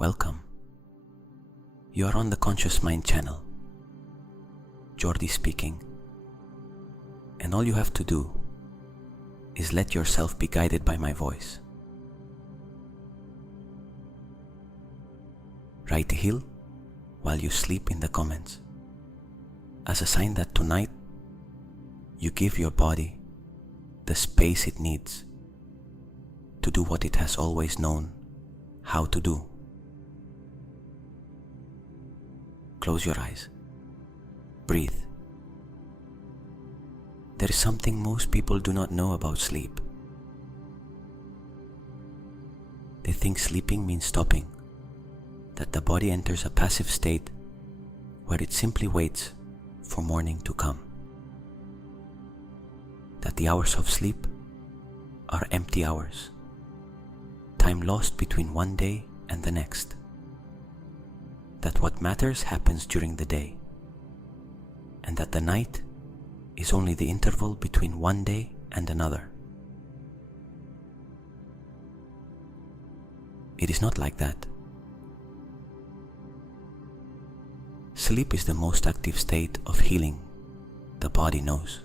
Welcome. You are on the Conscious Mind channel. Jordi speaking. And all you have to do is let yourself be guided by my voice. Write "heal" while you sleep in the comments, as a sign that tonight you give your body the space it needs to do what it has always known how to do. Close your eyes. Breathe. There is something most people do not know about sleep. They think sleeping means stopping, that the body enters a passive state where it simply waits for morning to come. That the hours of sleep are empty hours, time lost between one day and the next. That what matters happens during the day, and that the night is only the interval between one day and another. It is not like that. Sleep is the most active state of healing the body knows.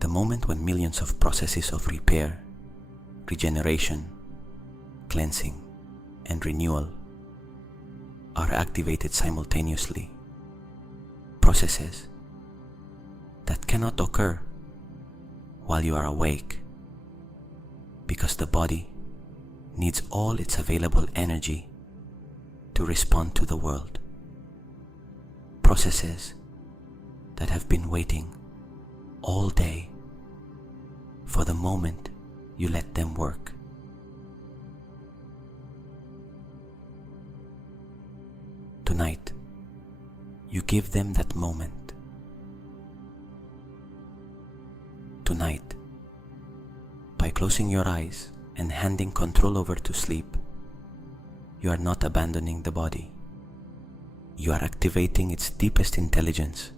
The moment when millions of processes of repair, regeneration, cleansing, and renewal are activated simultaneously. Processes that cannot occur while you are awake, because the body needs all its available energy to respond to the world. Processes that have been waiting all day for the moment you let them work. Tonight, you give them that moment. Tonight, by closing your eyes and handing control over to sleep, you are not abandoning the body. You are activating its deepest intelligence.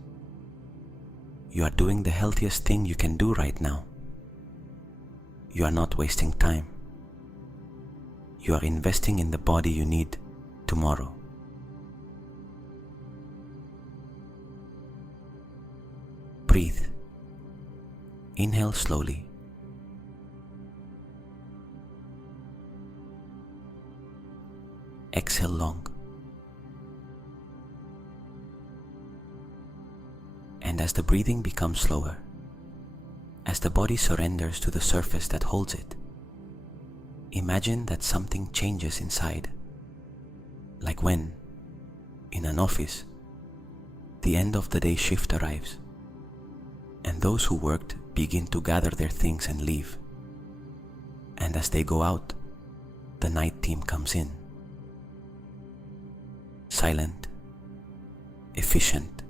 You are doing the healthiest thing you can do right now. You are not wasting time. You are investing in the body you need tomorrow. Breathe. Inhale slowly. Exhale long. And as the breathing becomes slower, as the body surrenders to the surface that holds it, imagine that something changes inside. Like when, in an office, the end of the day shift arrives, and those who worked begin to gather their things and leave. And as they go out, the night team comes in. Silent, efficient,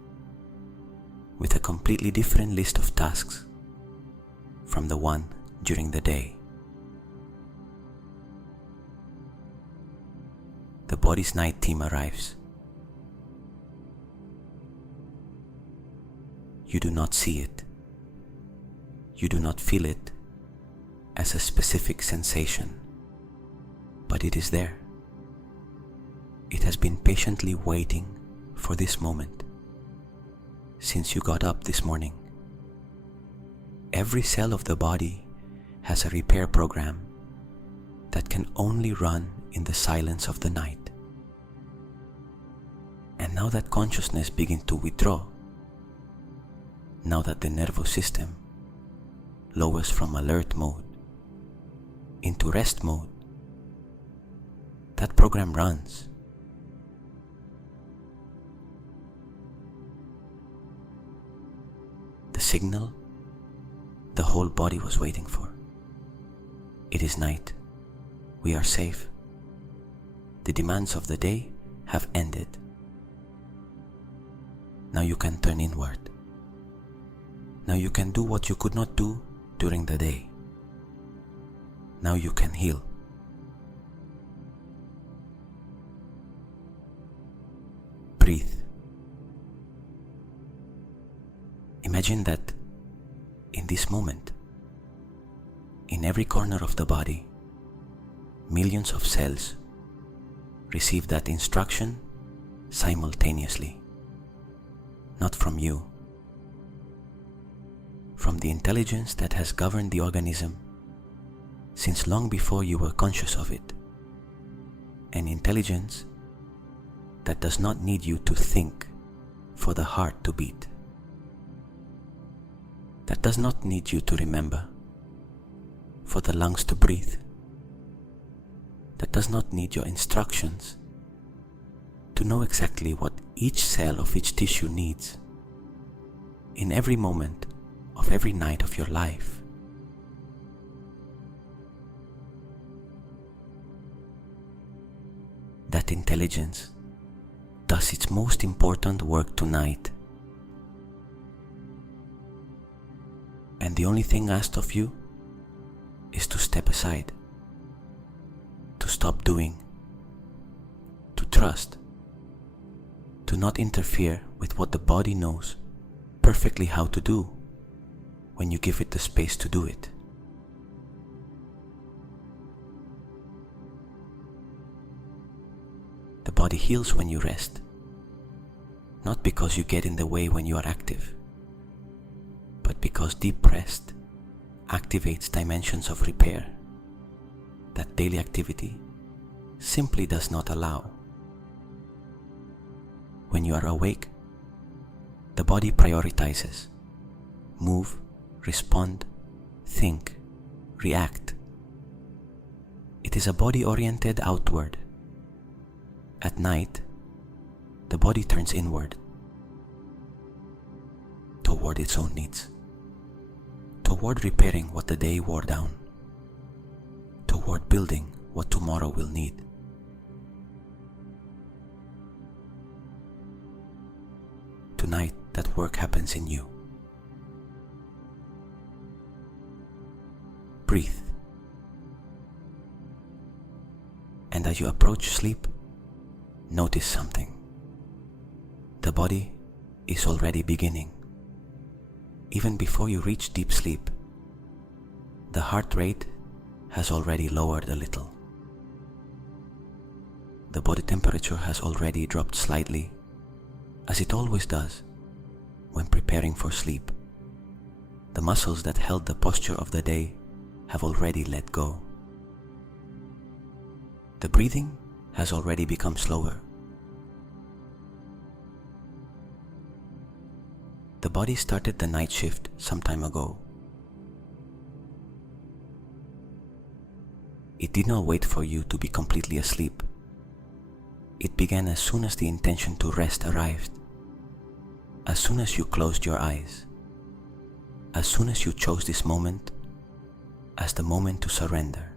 with a completely different list of tasks from the one during the day. The body's night team arrives. You do not see it. You do not feel it as a specific sensation, but it is there. It has been patiently waiting for this moment since you got up this morning. Every cell of the body has a repair program that can only run in the silence of the night. And now that consciousness begins to withdraw, now that the nervous system lowers from alert mode into rest mode, that program runs. The signal the whole body was waiting for. It is night. We are safe. The demands of the day have ended. Now you can turn inward. Now you can do what you could not do during the day. Now you can heal. Breathe. Imagine that in this moment, in every corner of the body, millions of cells receive that instruction simultaneously, not from you, from the intelligence that has governed the organism since long before you were conscious of it, an intelligence that does not need you to think for the heart to beat, that does not need you to remember for the lungs to breathe, that does not need your instructions to know exactly what each cell of each tissue needs in every moment of every night of your life. That intelligence does its most important work tonight, and the only thing asked of you is to step aside, to stop doing, to trust, to not interfere with what the body knows perfectly how to do when you give it the space to do it. The body heals when you rest, not because you get in the way when you are active, but because deep rest activates dimensions of repair that daily activity simply does not allow. When you are awake, the body prioritizes, move, respond, think, react. It is a body oriented outward. At night, the body turns inward, toward its own needs, toward repairing what the day wore down, toward building what tomorrow will need. Tonight, that work happens in you. Breathe. And as you approach sleep, notice something. The body is already beginning. Even before you reach deep sleep, the heart rate has already lowered a little. The body temperature has already dropped slightly, as it always does when preparing for sleep. The muscles that held the posture of the day have already let go. The breathing has already become slower. The body started the night shift some time ago. It did not wait for you to be completely asleep. It began as soon as the intention to rest arrived, as soon as you closed your eyes, as soon as you chose this moment as the moment to surrender.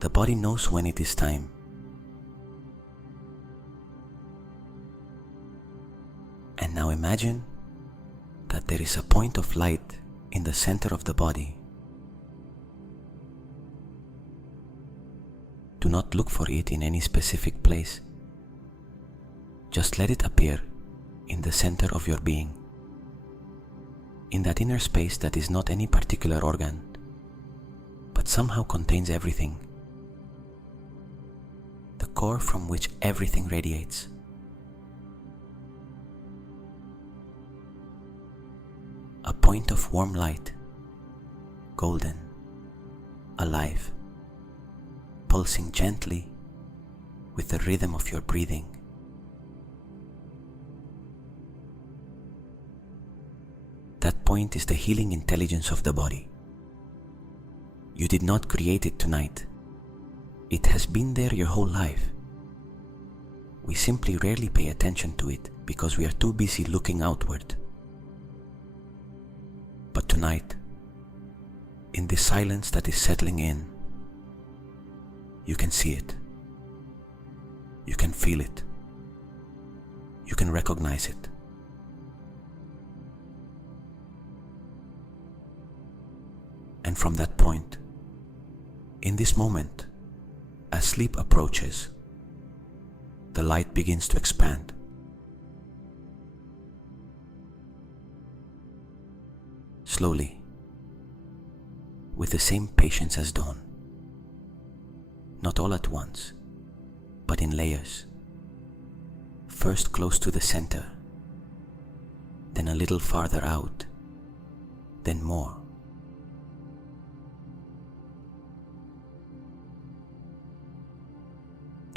The body knows when it is time. And now imagine that there is a point of light in the center of the body. Do not look for it in any specific place. Just let it appear in the center of your being, in that inner space that is not any particular organ, but somehow contains everything, the core from which everything radiates. A point of warm light, golden, alive, pulsing gently with the rhythm of your breathing. That point is the healing intelligence of the body. You did not create it tonight. It has been there your whole life. We simply rarely pay attention to it because we are too busy looking outward. But tonight, in this silence that is settling in, you can see it. You can feel it. You can recognize it. And from that point, in this moment, as sleep approaches, the light begins to expand. Slowly, with the same patience as dawn. Not all at once, but in layers. First close to the center, then a little farther out, then more.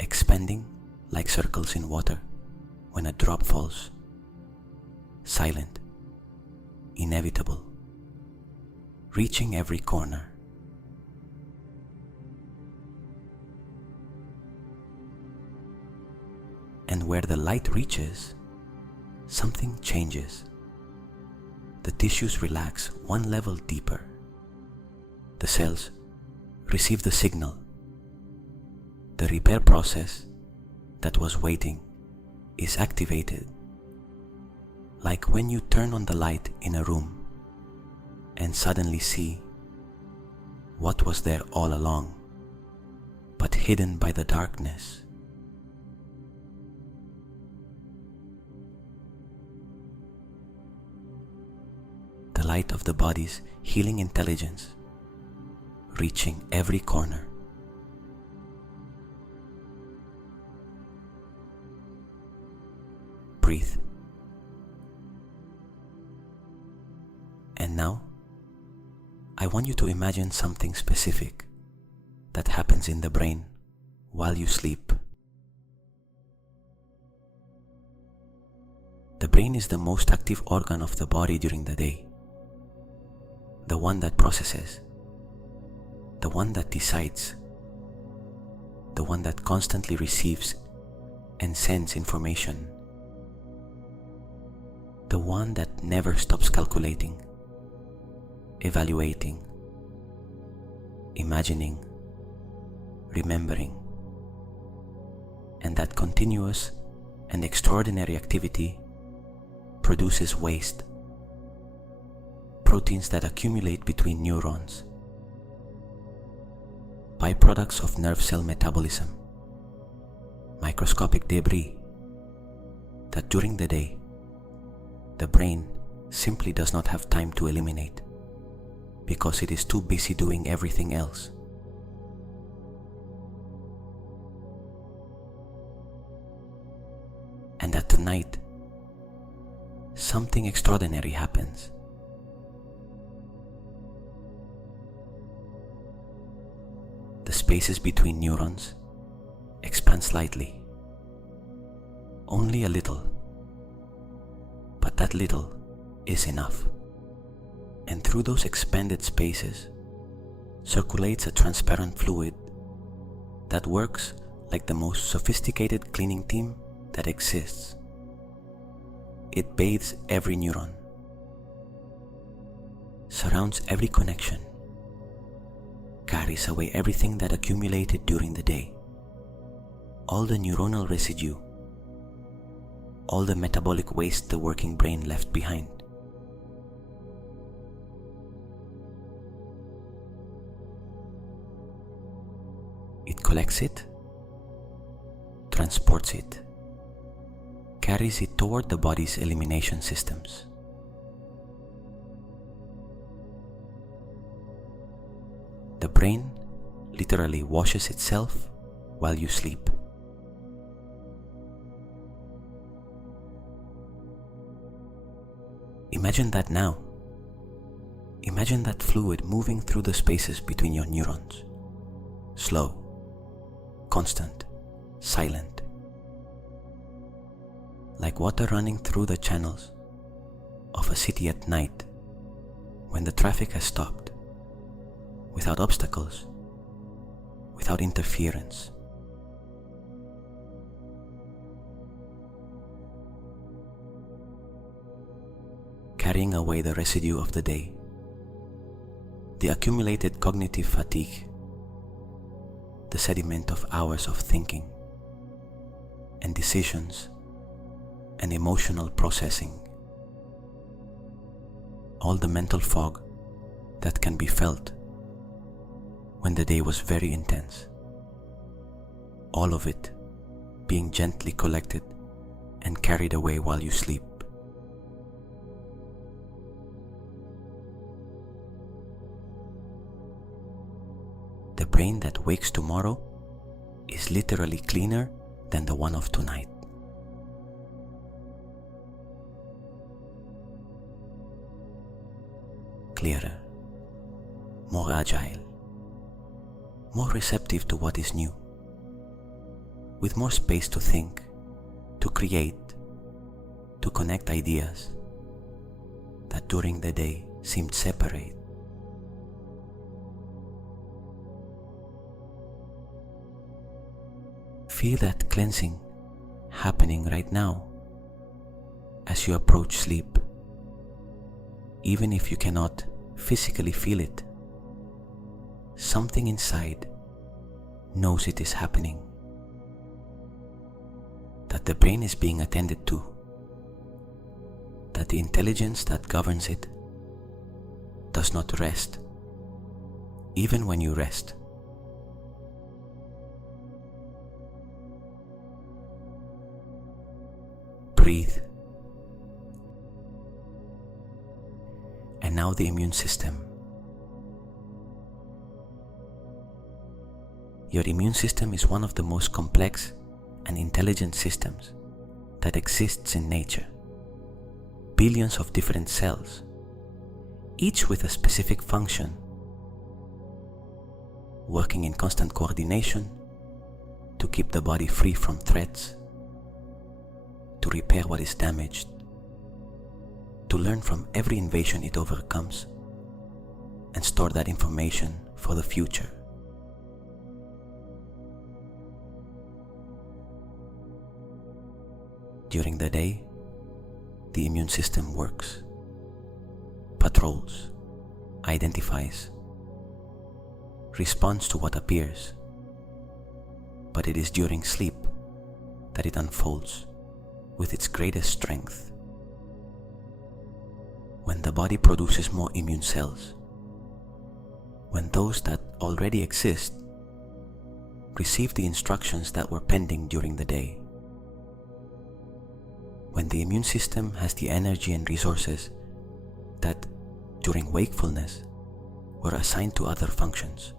Expanding like circles in water when a drop falls. Silent, inevitable, reaching every corner. And where the light reaches, something changes. The tissues relax one level deeper. The cells receive the signal. The repair process that was waiting is activated. Like when you turn on the light in a room and suddenly see what was there all along, but hidden by the darkness. The light of the body's healing intelligence, reaching every corner. Breathe. And now, I want you to imagine something specific that happens in the brain while you sleep. The brain is the most active organ of the body during the day. The one that processes, the one that decides, the one that constantly receives and sends information, the one that never stops calculating, evaluating, imagining, remembering, and that continuous and extraordinary activity produces waste, proteins that accumulate between neurons, byproducts of nerve cell metabolism, microscopic debris that during the day the brain simply does not have time to eliminate because it is too busy doing everything else. And at night, something extraordinary happens. The spaces between neurons expand slightly, only a little, but that little is enough. And through those expanded spaces circulates a transparent fluid that works like the most sophisticated cleaning team that exists. It bathes every neuron, surrounds every connection, carries away everything that accumulated during the day, all the neuronal residue, all the metabolic waste the working brain left behind. It collects it, transports it, carries it toward the body's elimination systems. The brain literally washes itself while you sleep. Imagine that now. Imagine that fluid moving through the spaces between your neurons. Slow, constant, silent. Like water running through the channels of a city at night when the traffic has stopped, without obstacles, without interference. Carrying away the residue of the day, the accumulated cognitive fatigue, the sediment of hours of thinking and decisions and emotional processing, all the mental fog that can be felt when the day was very intense, all of it being gently collected and carried away while you sleep. brain that wakes tomorrow is literally cleaner than the one of tonight. Clearer, more agile, more receptive to what is new, with more space to think, to create, to connect ideas that during the day seemed separate. Feel that cleansing happening right now as you approach sleep, even if you cannot physically feel it. Something inside knows it is happening, that the brain is being attended to, that the intelligence that governs it does not rest, even when you rest. Breathe. And now the immune system. Your immune system is one of the most complex and intelligent systems that exists in nature. Billions of different cells, each with a specific function, working in constant coordination to keep the body free from threats, to repair what is damaged, to learn from every invasion it overcomes, and store that information for the future. During the day, the immune system works, patrols, identifies, responds to what appears, but it is during sleep that it unfolds with its greatest strength. When the body produces more immune cells, when those that already exist receive the instructions that were pending during the day, when the immune system has the energy and resources that, during wakefulness, were assigned to other functions.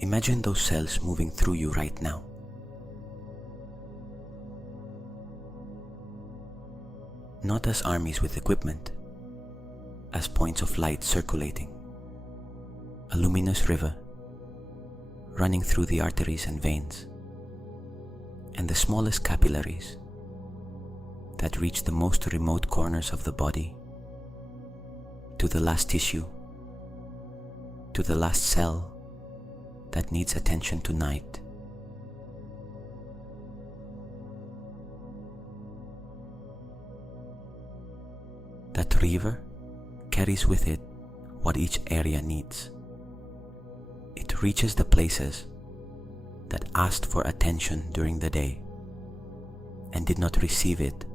Imagine those cells moving through you right now. Not as armies with equipment, as points of light circulating, a luminous river running through the arteries and veins, and the smallest capillaries that reach the most remote corners of the body, to the last tissue, to the last cell that needs attention tonight. That river carries with it what each area needs. It reaches the places that asked for attention during the day and did not receive it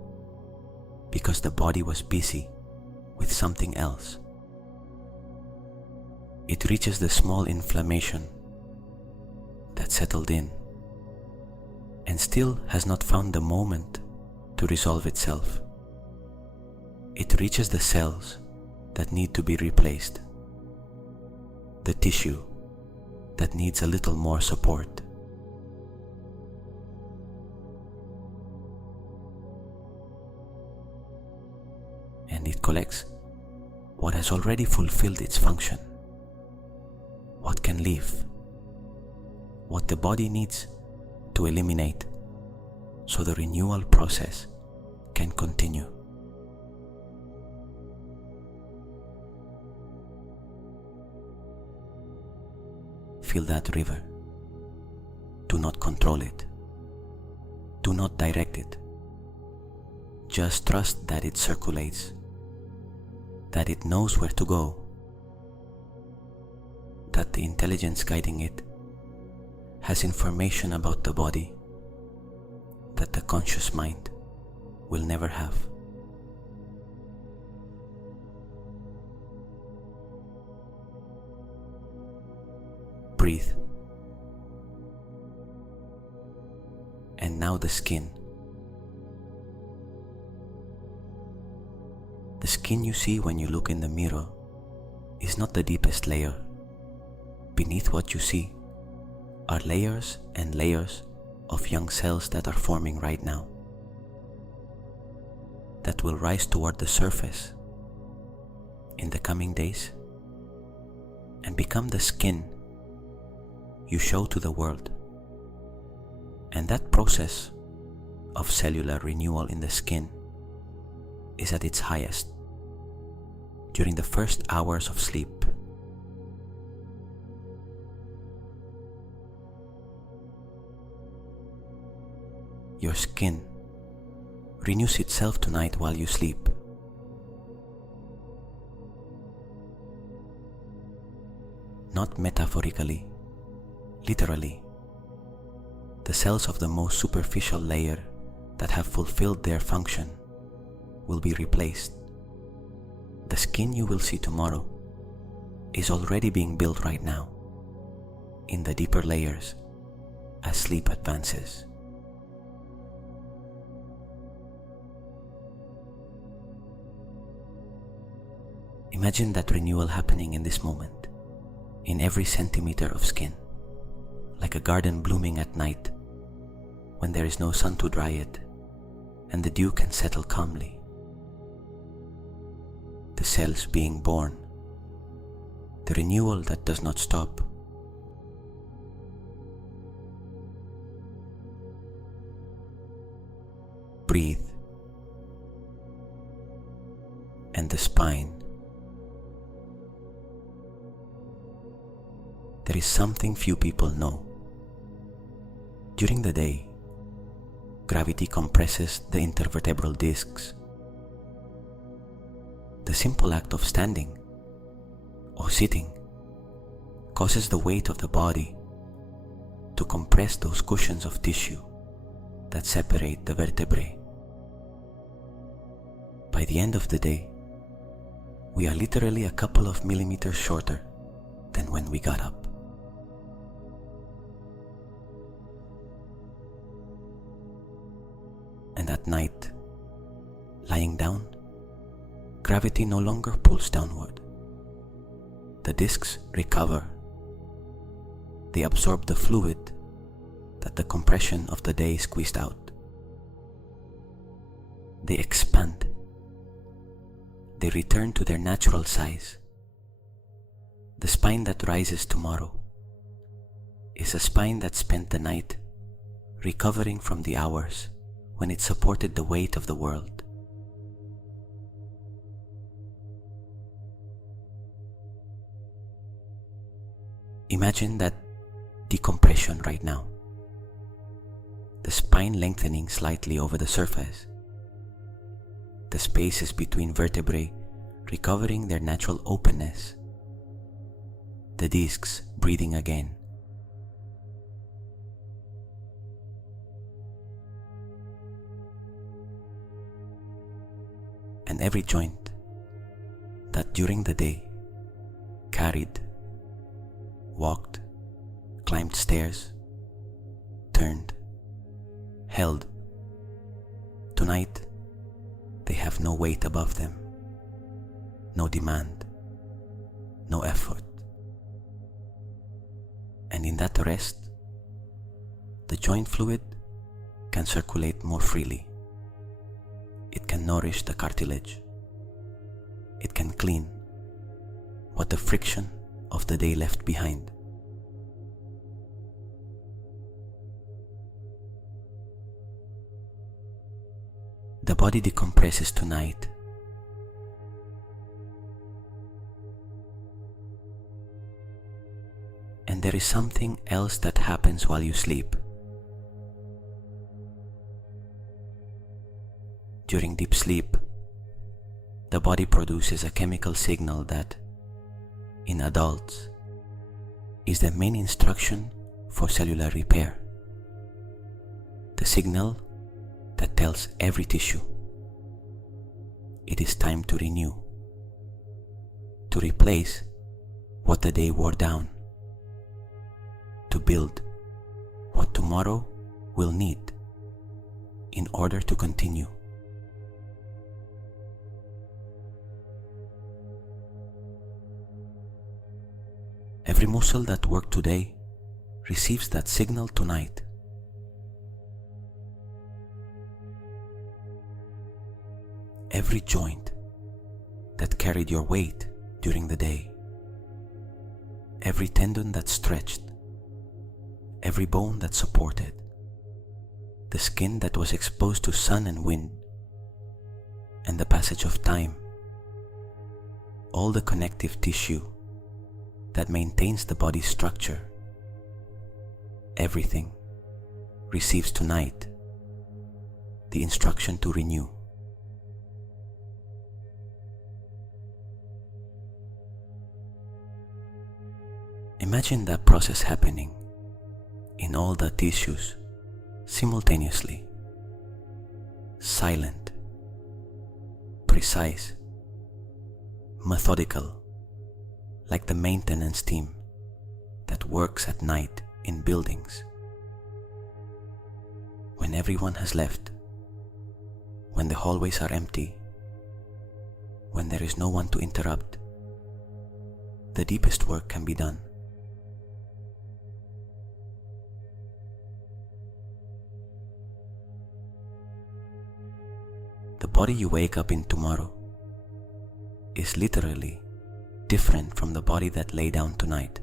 because the body was busy with something else. It reaches the small inflammation that settled in and still has not found the moment to resolve itself. It reaches the cells that need to be replaced, the tissue that needs a little more support. And it collects what has already fulfilled its function, what can leave, what the body needs to eliminate so the renewal process can continue. Feel that river. Do not control it. Do not direct it. Just trust that it circulates, that it knows where to go, that the intelligence guiding it has information about the body that the conscious mind will never have. Breathe. And now the skin. The skin you see when you look in the mirror is not the deepest layer. Beneath what you see are layers and layers of young cells that are forming right now, that will rise toward the surface in the coming days and become the skin you show to the world. And that process of cellular renewal in the skin is at its highest during the first hours of sleep. Your skin renews itself tonight while you sleep. Not metaphorically, literally. The cells of the most superficial layer that have fulfilled their function will be replaced. The skin you will see tomorrow is already being built right now in the deeper layers as sleep advances. Imagine that renewal happening in this moment, in every centimeter of skin, like a garden blooming at night when there is no sun to dry it and the dew can settle calmly. The cells being born, the renewal that does not stop. Breathe, and the spine. There is something few people know. During the day, gravity compresses the intervertebral discs. The simple act of standing or sitting causes the weight of the body to compress those cushions of tissue that separate the vertebrae. By the end of the day, we are literally a couple of millimeters shorter than when we got up. And at night, lying down, gravity no longer pulls downward. The discs recover. They absorb the fluid that the compression of the day squeezed out. They expand. They return to their natural size. The spine that rises tomorrow is a spine that spent the night recovering from the hours when it supported the weight of the world. Imagine that decompression right now. The spine lengthening slightly over the surface. The spaces between vertebrae recovering their natural openness. The discs breathing again. And every joint that during the day carried, walked, climbed stairs, turned, held, tonight they have no weight above them, no demand, no effort. And in that rest, the joint fluid can circulate more freely. It can nourish the cartilage. It can clean what the friction of the day left behind. The body decompresses tonight. And there is something else that happens while you sleep. During deep sleep, the body produces a chemical signal that, in adults, is the main instruction for cellular repair. The signal that tells every tissue it is time to renew, to replace what the day wore down, to build what tomorrow will need in order to continue. Every muscle that worked today receives that signal tonight. Every joint that carried your weight during the day, every tendon that stretched, every bone that supported, the skin that was exposed to sun and wind, and the passage of time, all the connective tissue that maintains the body's structure, everything receives tonight the instruction to renew. Imagine that process happening in all the tissues simultaneously, silent, precise, methodical, like the maintenance team that works at night in buildings. When everyone has left, when the hallways are empty, when there is no one to interrupt, the deepest work can be done. The body you wake up in tomorrow is literally different from the body that lay down tonight.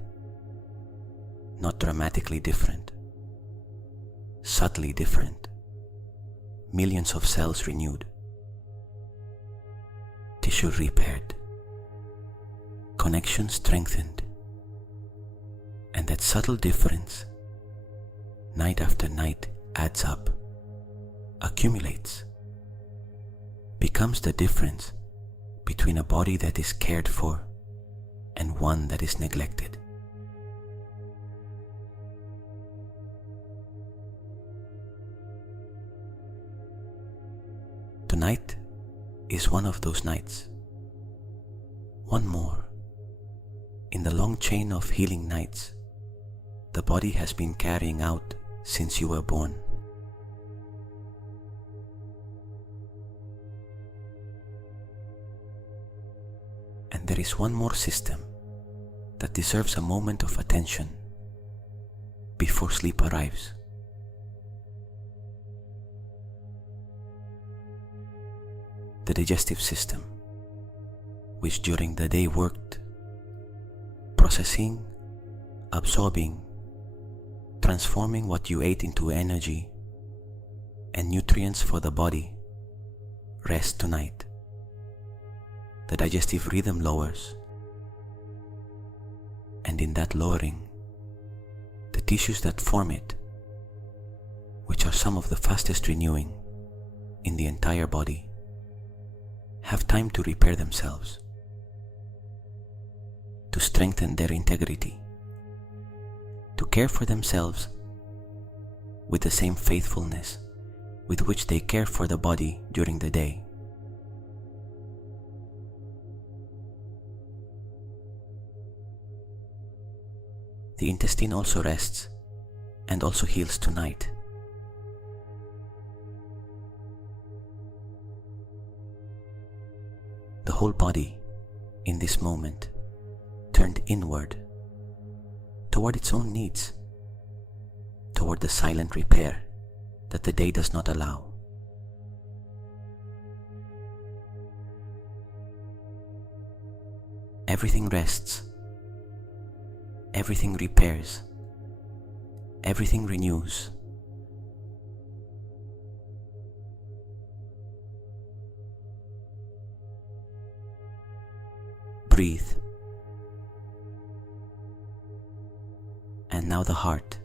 Not dramatically different, subtly different. Millions of cells renewed, tissue repaired, connection strengthened, and that subtle difference, night after night, adds up, accumulates, becomes the difference between a body that is cared for and one that is neglected. Tonight is one of those nights. One more in the long chain of healing nights the body has been carrying out since you were born. And there is one more system that deserves a moment of attention before sleep arrives. The digestive system, which during the day worked, processing, absorbing, transforming what you ate into energy and nutrients for the body, rests tonight. The digestive rhythm lowers, and in that lowering, the tissues that form it, which are some of the fastest renewing in the entire body, have time to repair themselves, to strengthen their integrity, to care for themselves with the same faithfulness with which they care for the body during the day. The intestine also rests and also heals tonight. The whole body, in this moment, turned inward, toward its own needs, toward the silent repair that the day does not allow. Everything rests, everything repairs, everything renews. Breathe. And now the heart.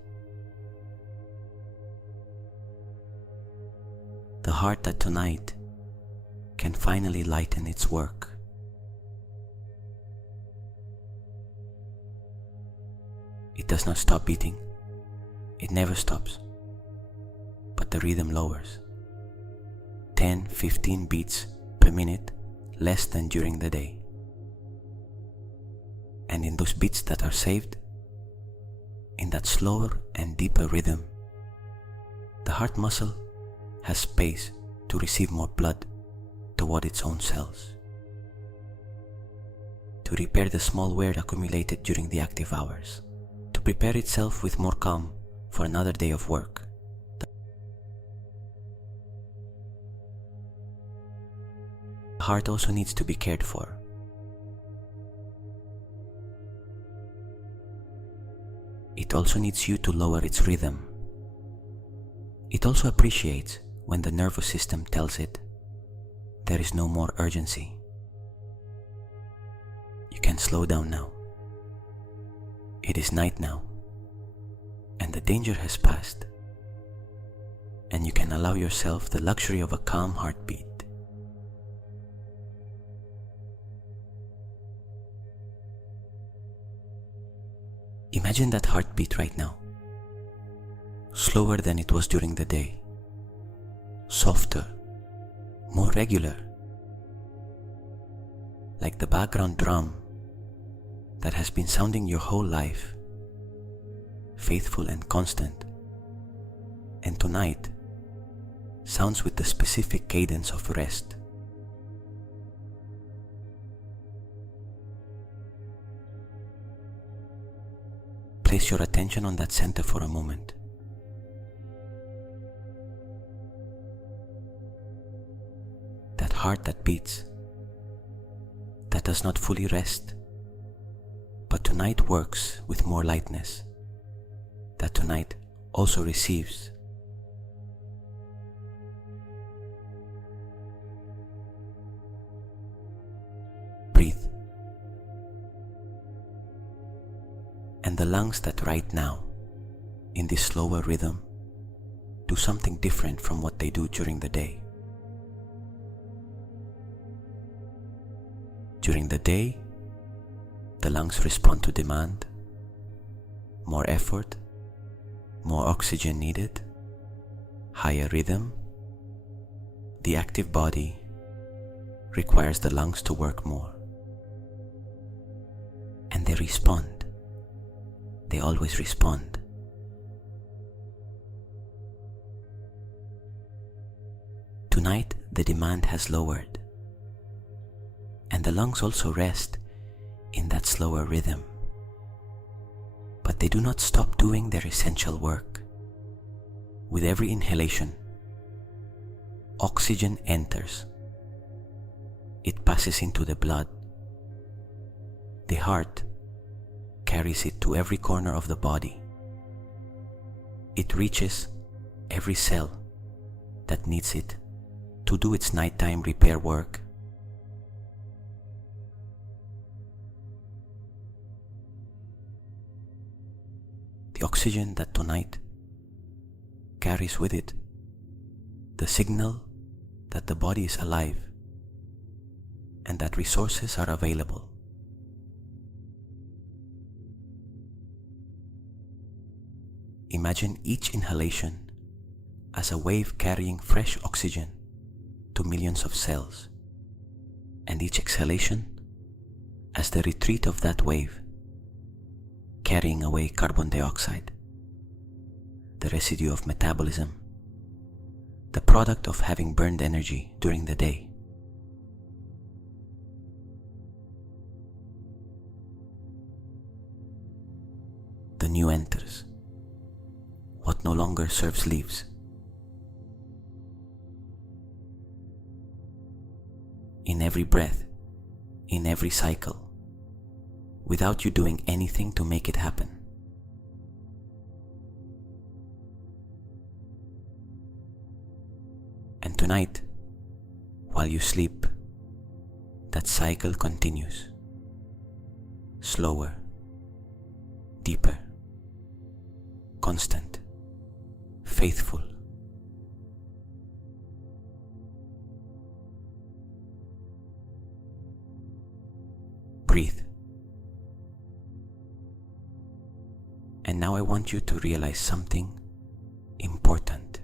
The heart that tonight can finally lighten its work. It does not stop beating. It never stops. But the rhythm lowers. 10, 15 beats per minute, less than during the day. And in those beats that are saved, in that slower and deeper rhythm, the heart muscle has space to receive more blood toward its own cells. to repair the small wear accumulated during the active hours, to prepare itself with more calm for another day of work. The heart also needs to be cared for. It also needs you to lower its rhythm. It also appreciates when the nervous system tells it there is no more urgency. You can slow down now. It is night now, and the danger has passed, and you can allow yourself the luxury of a calm heartbeat. Imagine that heartbeat right now, slower than it was during the day, softer, more regular, like the background drum that has been sounding your whole life, faithful and constant, and tonight sounds with the specific cadence of rest. Place your attention on that center for a moment. That heart that beats, that does not fully rest, but tonight works with more lightness, that tonight also receives. Breathe. And the lungs that right now, in this slower rhythm, do something different from what they do during the day. During the day, the lungs respond to demand, more effort, more oxygen needed, higher rhythm. The active body requires the lungs to work more. And they respond. They always respond. Tonight, the demand has lowered, and the lungs also rest in that slower rhythm. But they do not stop doing their essential work. With every inhalation, oxygen enters. It passes into the blood. The heart carries it to every corner of the body. It reaches every cell that needs it to do its nighttime repair work. The oxygen that tonight carries with it the signal that the body is alive and that resources are available. Imagine each inhalation as a wave carrying fresh oxygen to millions of cells, and each exhalation as the retreat of that wave, carrying away carbon dioxide, the residue of metabolism, the product of having burned energy during the day. The new enters. What no longer serves leaves. In every breath, in every cycle, without you doing anything to make it happen. And tonight, while you sleep, that cycle continues. Slower, deeper, constant, faithful. Breathe. And now I want you to realize something important.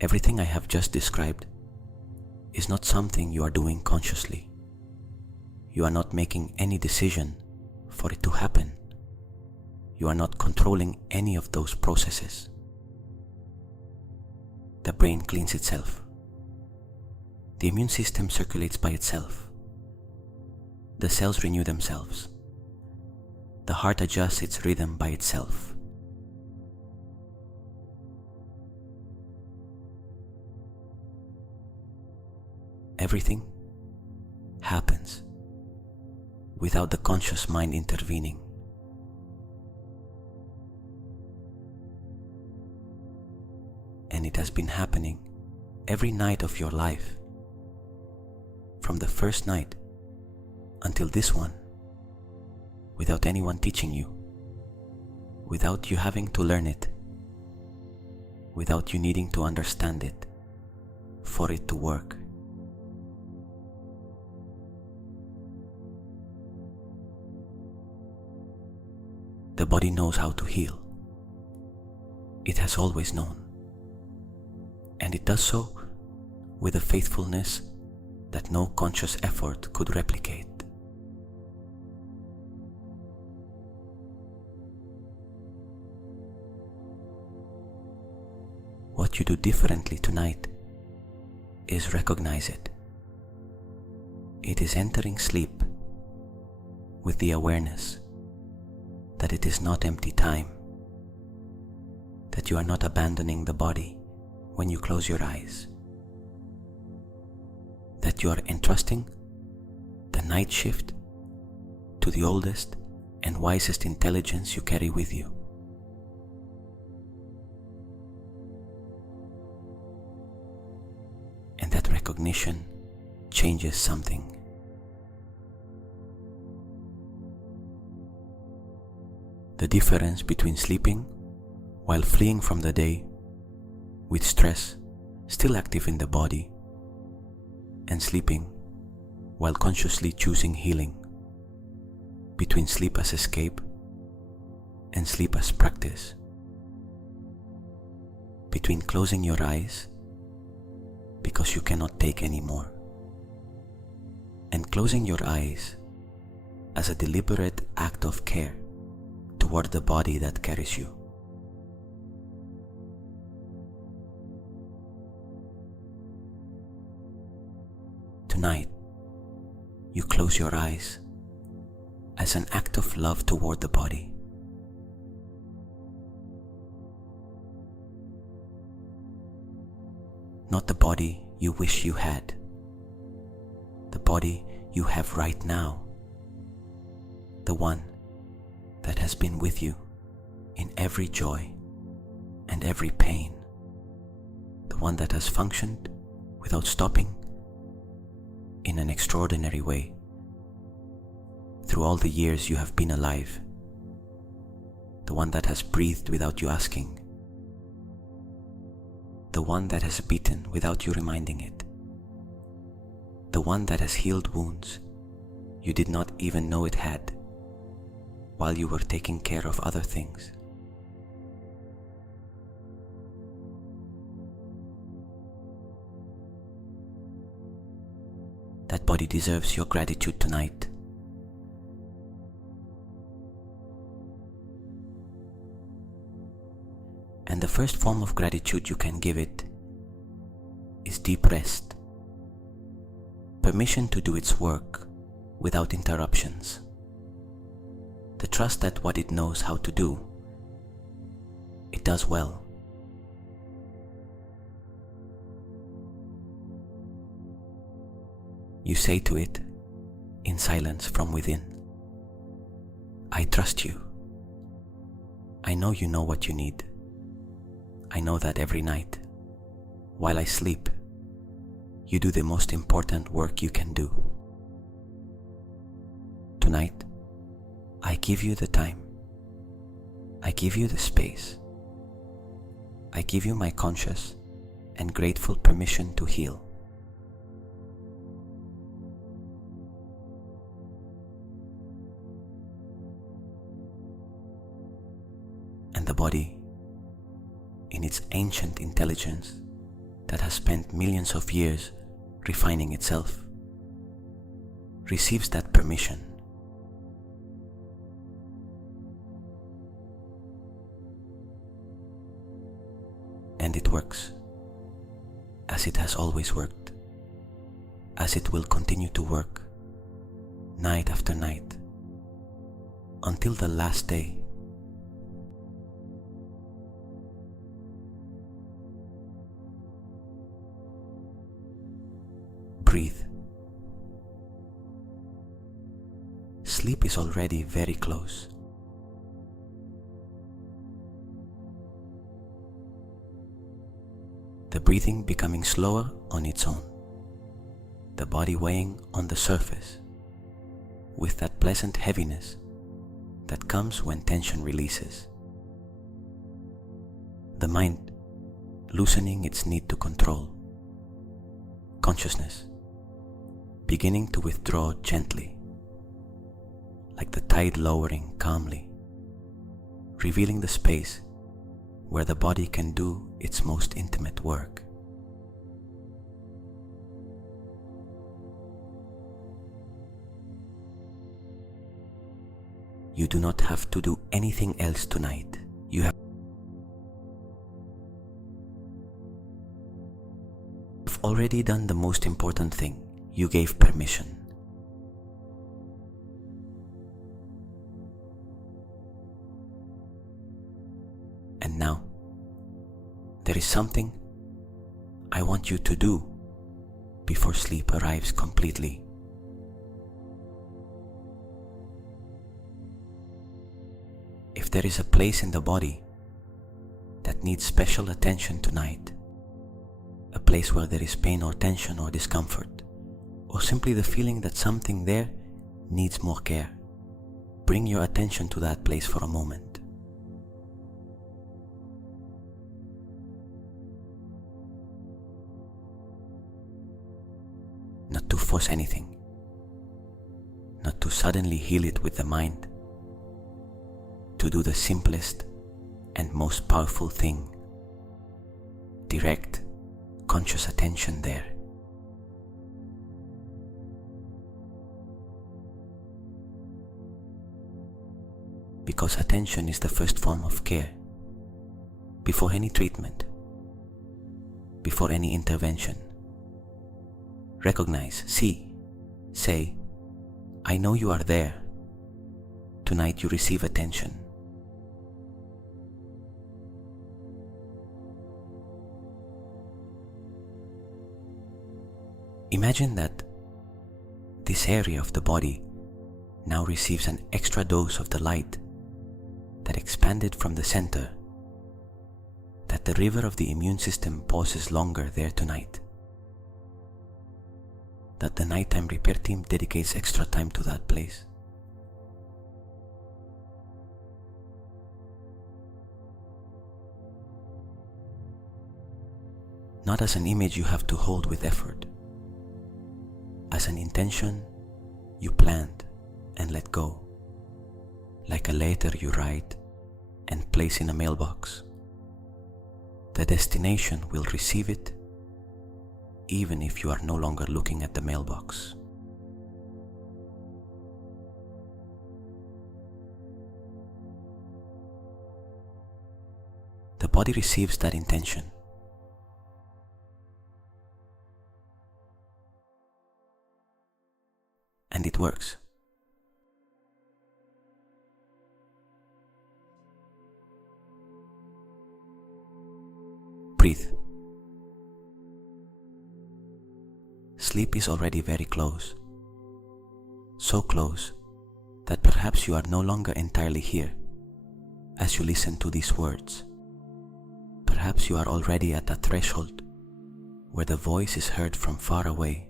Everything I have just described is not something you are doing consciously. You are not making any decision for it to happen. You are not controlling any of those processes. The brain cleans itself. The immune system circulates by itself. The cells renew themselves. The heart adjusts its rhythm by itself. Everything happens without the conscious mind intervening. And it has been happening every night of your life, from the first night until this one, without anyone teaching you, without you having to learn it, without you needing to understand it for it to work. The body knows how to heal. It has always known. And it does so with a faithfulness that no conscious effort could replicate. What you do differently tonight is recognize it. It is entering sleep with the awareness that it is not empty time, that you are not abandoning the body when you close your eyes, that you are entrusting the night shift to the oldest and wisest intelligence you carry with you. And that recognition changes something. The difference between sleeping while fleeing from the day with stress still active in the body and sleeping while consciously choosing healing, between sleep as escape and sleep as practice, between closing your eyes because you cannot take any more and closing your eyes as a deliberate act of care toward the body that carries you. Tonight, you close your eyes as an act of love toward the body. Not the body you wish you had, the body you have right now, the one that has been with you in every joy and every pain, the one that has functioned without stopping in an extraordinary way through all the years you have been alive, the one that has breathed without you asking, the one that has beaten without you reminding it, the one that has healed wounds you did not even know it had while you were taking care of other things. That body deserves your gratitude tonight. And the first form of gratitude you can give it is deep rest, permission to do its work without interruptions, the trust that what it knows how to do, it does well. You say to it in silence from within, I trust you. I know you know what you need. I know that every night, while I sleep, you do the most important work you can do. Tonight, I give you the time. I give you the space. I give you my conscious and grateful permission to heal. And the body, in its ancient intelligence that has spent millions of years refining itself, receives that permission. And it works as it has always worked. as it will continue to work, night after night, until the last day. Breathe. Sleep is already very close. The breathing becoming slower on its own, the body weighing on the surface with that pleasant heaviness that comes when tension releases. The mind loosening its need to control. Consciousness beginning to withdraw gently, like the tide lowering calmly, revealing the space where the body can do its most intimate work. You do not have to do anything else tonight. You have already done the most important thing. You gave permission. And now, there is something I want you to do before sleep arrives completely. If there is a place in the body that needs special attention tonight, a place where there is pain or tension or discomfort, or simply the feeling that something there needs more care, bring your attention to that place for a moment. Not to force anything, not to suddenly heal it with the mind, to do the simplest and most powerful thing. Direct, conscious attention there. Because attention is the first form of care. Before any treatment, before any intervention. Recognize, see, say, I know you are there. Tonight you receive attention. Imagine that this area of the body now receives an extra dose of the light that expanded from the center, that the river of the immune system pauses longer there tonight, that the nighttime repair team dedicates extra time to that place. Not as an image you have to hold with effort, as an intention you planned and let go, like a letter you write and place in a mailbox. The destination will receive it even if you are no longer looking at the mailbox. The body receives that intention. And it works. Breathe. Sleep is already very close. So close that perhaps you are no longer entirely here as you listen to these words. Perhaps you are already at that threshold where the voice is heard from far away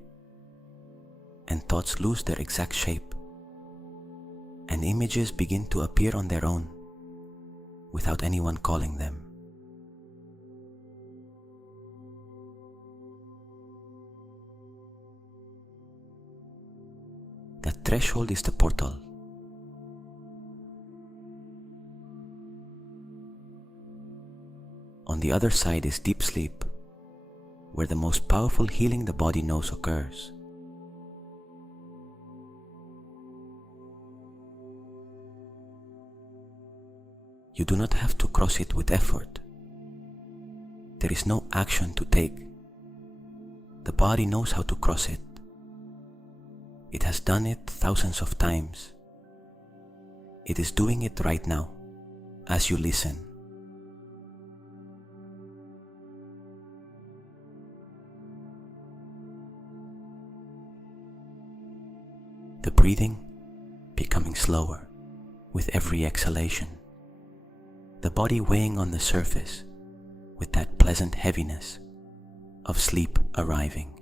and thoughts lose their exact shape and images begin to appear on their own without anyone calling them. That threshold is the portal. On the other side is deep sleep, where the most powerful healing the body knows occurs. You do not have to cross it with effort. There is no action to take. The body knows how to cross it It has done it thousands of times. It is doing it right now, as you listen. The breathing becoming slower with every exhalation. The body weighing on the surface with that pleasant heaviness of sleep arriving.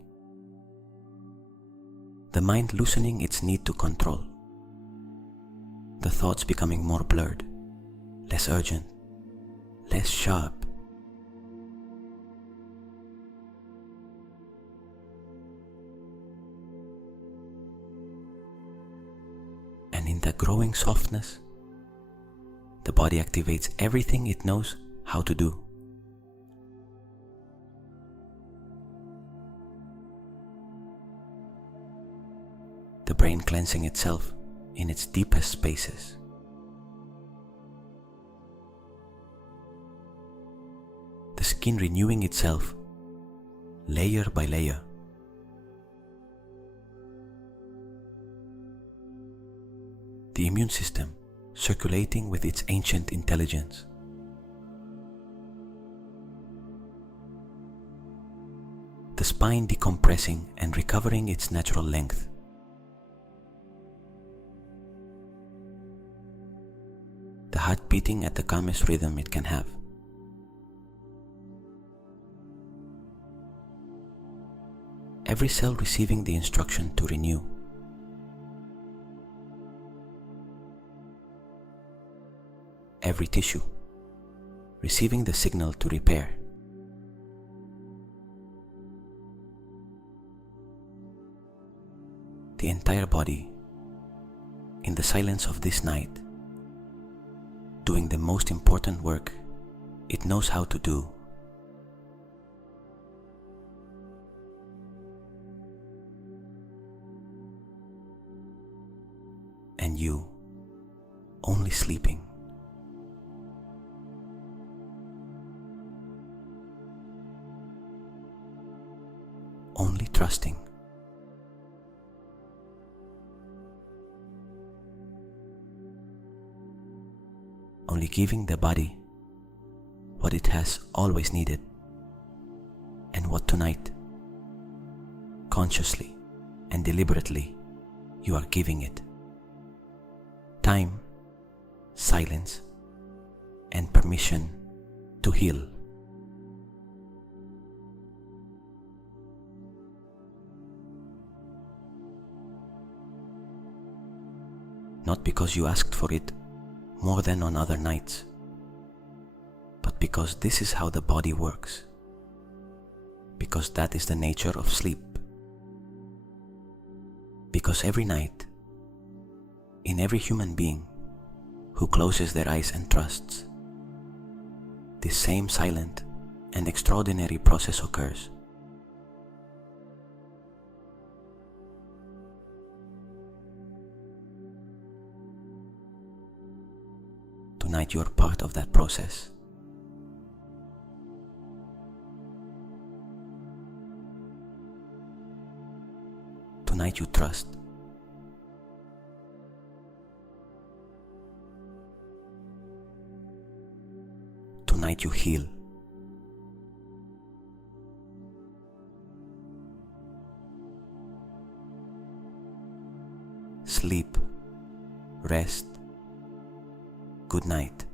The mind loosening its need to control. The thoughts becoming more blurred, less urgent, less sharp. And in that growing softness, the body activates everything it knows how to do. The brain cleansing itself in its deepest spaces. The skin renewing itself layer by layer. The immune system circulating with its ancient intelligence. The spine decompressing and recovering its natural length. The heart beating at the calmest rhythm it can have. Every cell receiving the instruction to renew. Every tissue receiving the signal to repair. The entire body, in the silence of this night, doing the most important work it knows how to do. And you, only sleeping. Only trusting. Only giving the body what it has always needed, and what tonight, consciously and deliberately, you are giving it. Time, silence, and permission to heal. Not because you asked for it more than on other nights, but because this is how the body works, because that is the nature of sleep, because every night, in every human being who closes their eyes and trusts, this same silent and extraordinary process occurs. Tonight you are part of that process. Tonight you trust. Tonight you heal. Sleep, rest, good night.